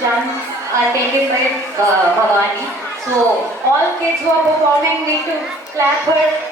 done are taken by Bhavani. So all kids who are performing need to clap her.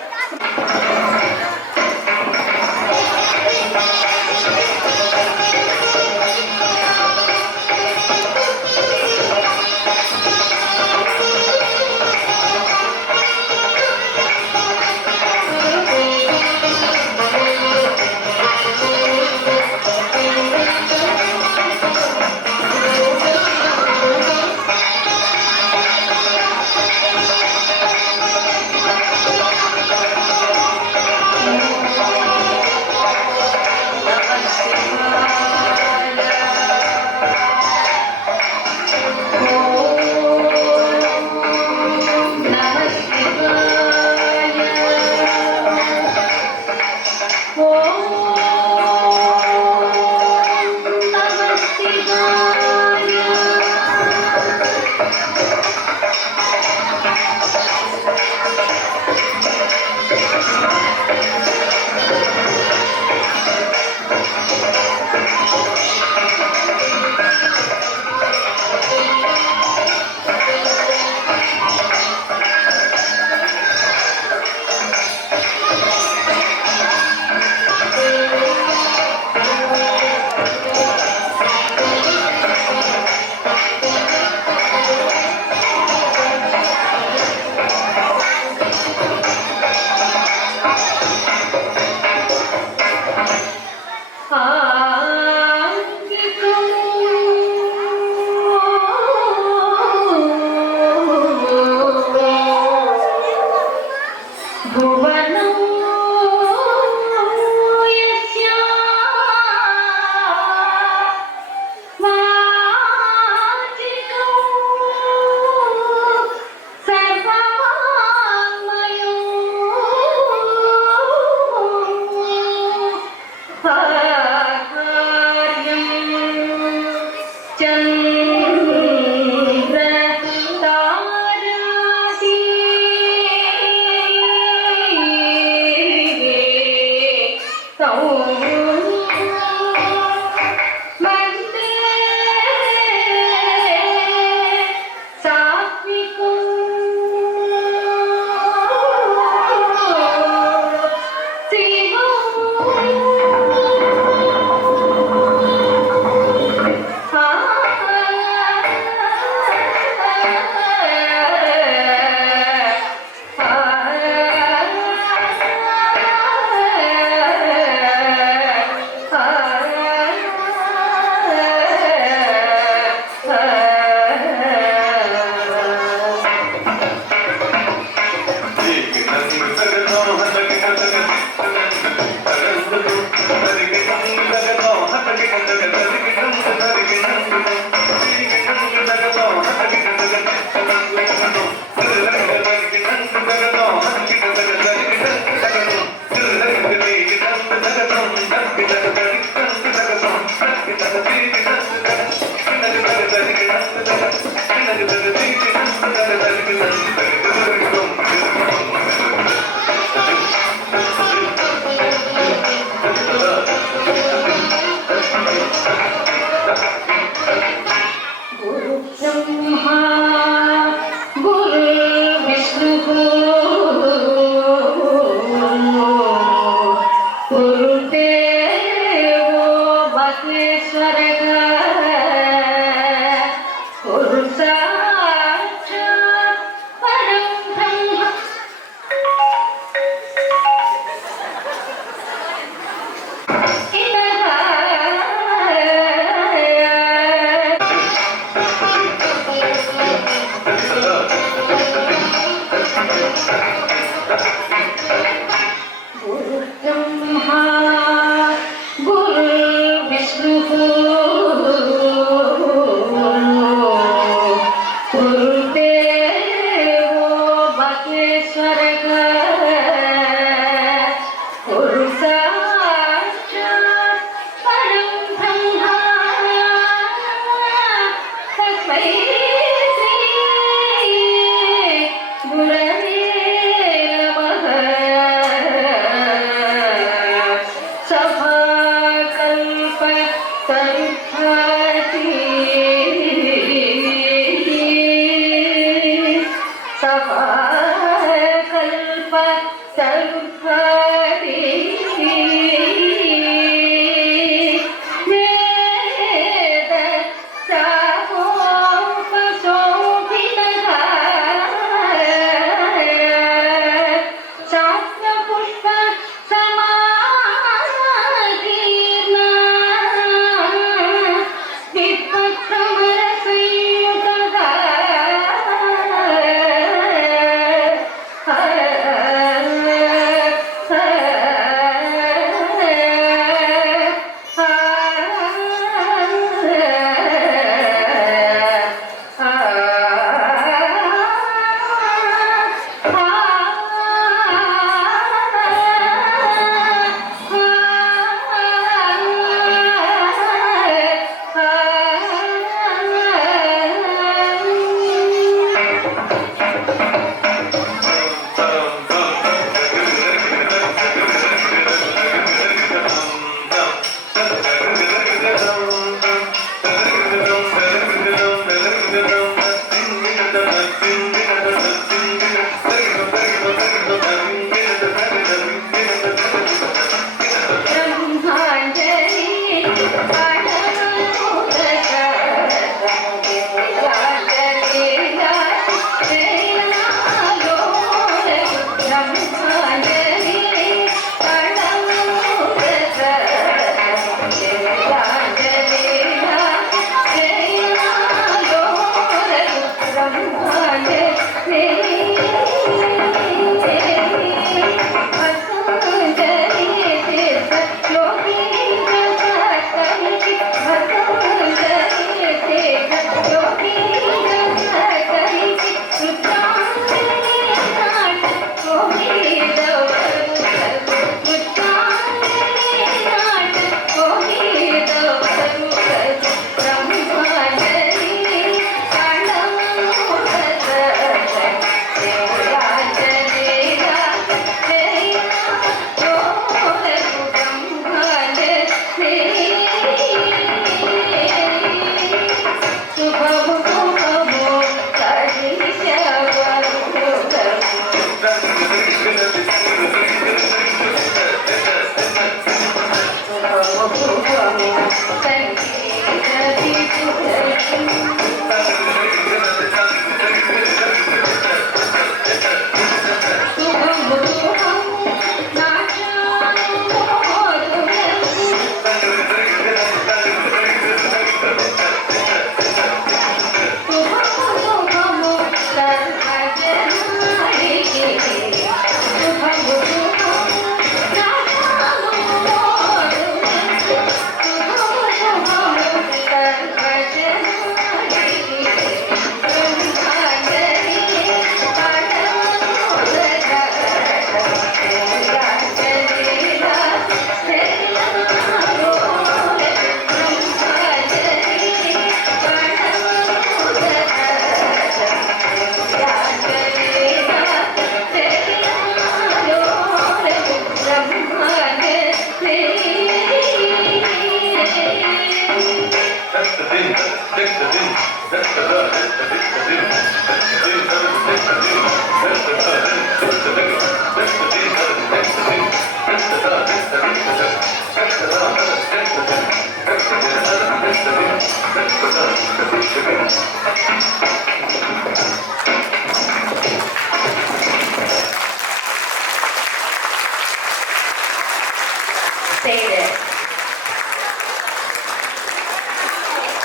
Stay there.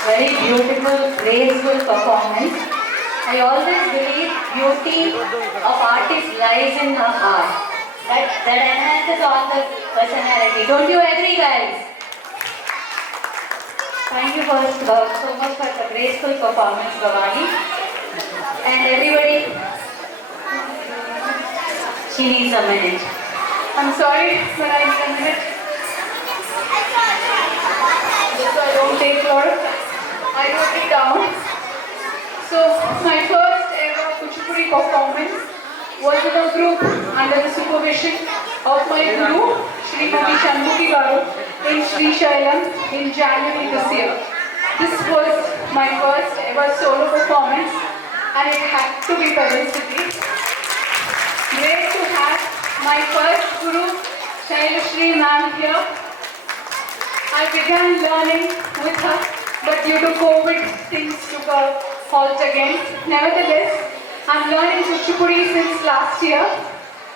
Very beautiful, graceful performance. I always believe beauty of artist lies in her heart. That enhances all the personality. Don't you agree, guys? Thank you so much for the graceful performance, Bhavani. And everybody, she needs a minute. I'm sorry, but I need a minute. So I don't take a lot of time. I wrote it down. So my first ever Kuchipudi performance was in a group under the supervision of my guru, Srimati Shanmukhi Garu, in Sri Shailam in January this year. This was my first ever solo performance and it had to be publicity. Great to have my first guru, Shailashri ma'am here. I began learning with her, but due to COVID, things took a halt again. Nevertheless, I'm learning Kuchipudi since last year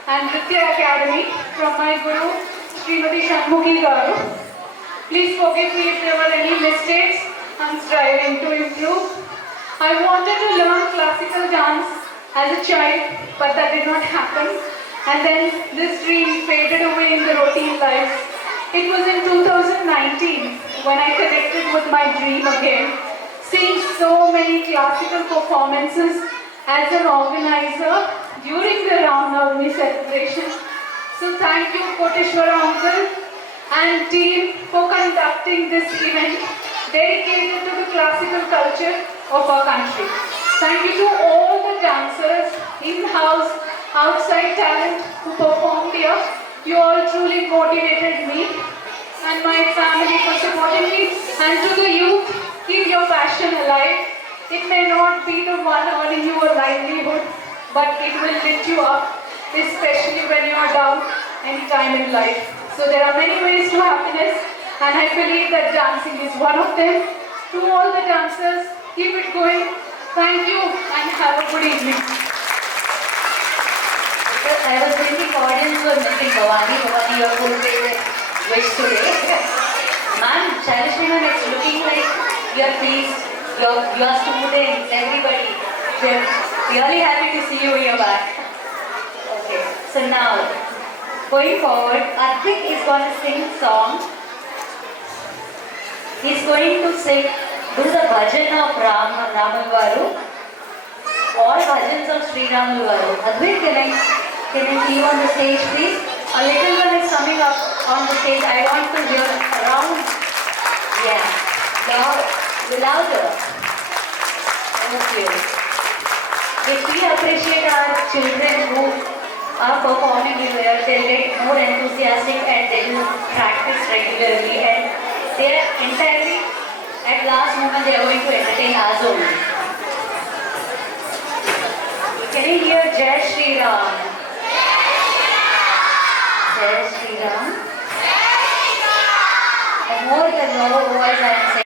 and Nritya Academy from my guru, Srimati Shanmukhi Garu. Please forgive me if there were any mistakes. I'm striving to improve. I wanted to learn classical dance as a child, but that did not happen. And then this dream faded away in the routine life. It was in 2019 when I connected with my dream again, seeing so many classical performances as an organizer during the Ram Navami celebration. So thank you Koteshwara uncle and team for conducting this event dedicated to the classical culture of our country. Thank you to all the dancers, in-house, outside talent who performed here. You all truly motivated me and my family for supporting me. And to the youth, keep your passion alive. It may not be the one earning you a livelihood, but it will lift you up, especially when you are down any time in life. So there are many ways to happiness and I believe that dancing is one of them. To all the dancers, keep it going. Thank you and have a good evening. I was thinking audience were missing Bhavani. Bhavani, your fulfilled wish today. Ma'am, Shailashri ma'am, it's looking like you are pleased. Your students, everybody. We're really happy to see you here back. Okay, so now, going forward, Advik is going to sing song. He's going to do the bhajan of Ramal Varu. All bhajans of Sri Ramal Varu. Advik, can I see you on the stage, please? A little one is coming up on the stage. I want to hear around. Yeah. Louder. Thank you. We appreciate our children who are performing here. They get more enthusiastic and they will practice regularly. And they are entirely At last moment, they are going to entertain us only. Can you hear Jai Shri Ram? Jai Shri Ram. And more than lower voice I am saying.